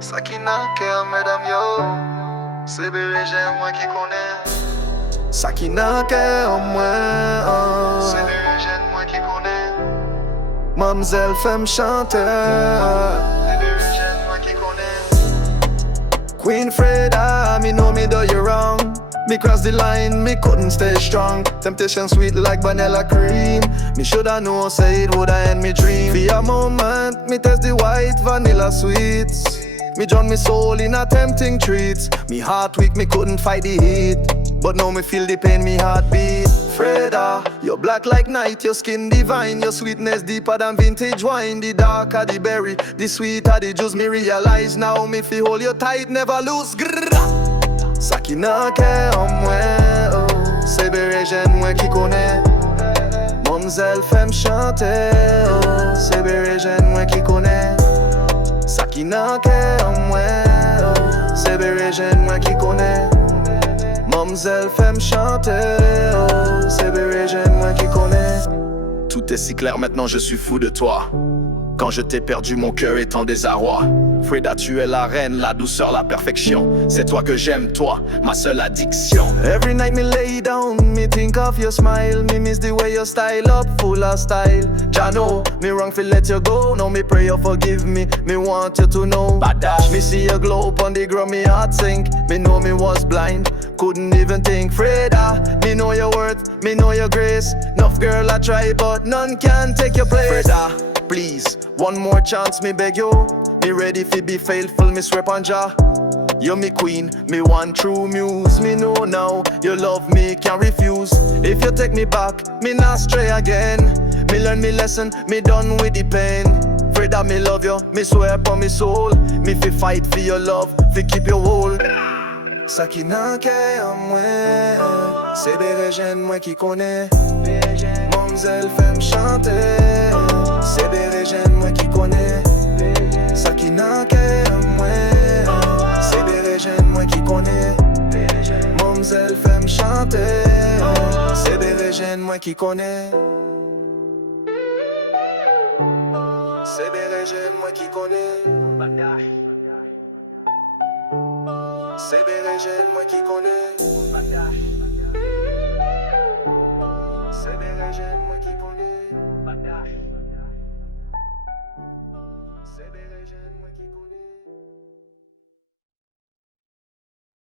Ça qui n'a qu'à mesdames yo, c'est BEREJENn moi qui connais. Ça qui n'a qu'à moi, c'est BEREJENN moi qui connais. Mademoiselle fait me chanter, c'est BEREJENN moi qui connais. Queen FREDA, me know me do you wrong. Me cross the line, me couldn't stay strong. Temptation sweet like vanilla cream. Me shoulda know, say it woulda end me dream. For a moment, me taste the white vanilla sweets. Me drown me soul in a tempting treats. Me heart weak, me couldn't fight the heat. But now me feel the pain, me heartbeat. FREDA, you're black like night, your skin divine. Your sweetness deeper than vintage wine. The darker the berry, the sweeter the juice. Me realize now, me feel hold you tight, never lose. Ça qui n'a qu'à moi, oh, c'est BEREJENN moi qui connais. Mademoiselle fait me chanter, oh, c'est BEREJENN moi qui connais. Ça qui n'a qu'à moi, oh, c'est BEREJENN moi qui connais. Mademoiselle fait me chanter, oh, c'est BEREJENN moi qui connais. Tout est si clair maintenant, je suis fou de toi. Quand je t'ai perdu, mon cœur est en désarroi. FREDA, tu es la reine, la douceur, la perfection. C'est toi que j'aime, toi, ma seule addiction. Every night me lay down, me think of your smile. Me miss the way you style up, full of style. JACO, me wrong for let you go. Now me pray you forgive me, me want you to know. Badass, me see your glow up on the ground, me heart sink. Me know me was blind, couldn't even think. FREDA, me know your worth, me know your grace. Enough girl I try, but none can take your place. FREDA, please, one more chance, me beg you. Me ready fi be faithful, me swear on Jah. You're me queen, me one true muse. Me know now, you love me, can't refuse. If you take me back, me not stray again. Me learn me lesson, me done with the pain. FREDA, me love you, me swear upon me soul. Me fi fight for your love, fi keep you whole. Ça qui n'a qu'à moi, c'est BEREJENN moi qui connais. Mademoiselle fait me chanter, c'est BEREJENN moi qui connais. Ça qui n'a qu'à moi, c'est BEREJENN moi qui connais. Mademoiselle fait me chanter, c'est BEREJENN moi qui connais. C'est BEREJENN moi qui connais. C'est BEREJENN moi qui connais. C'est BEREJENN moi qui connais. C'est BEREJENN moi qui connais.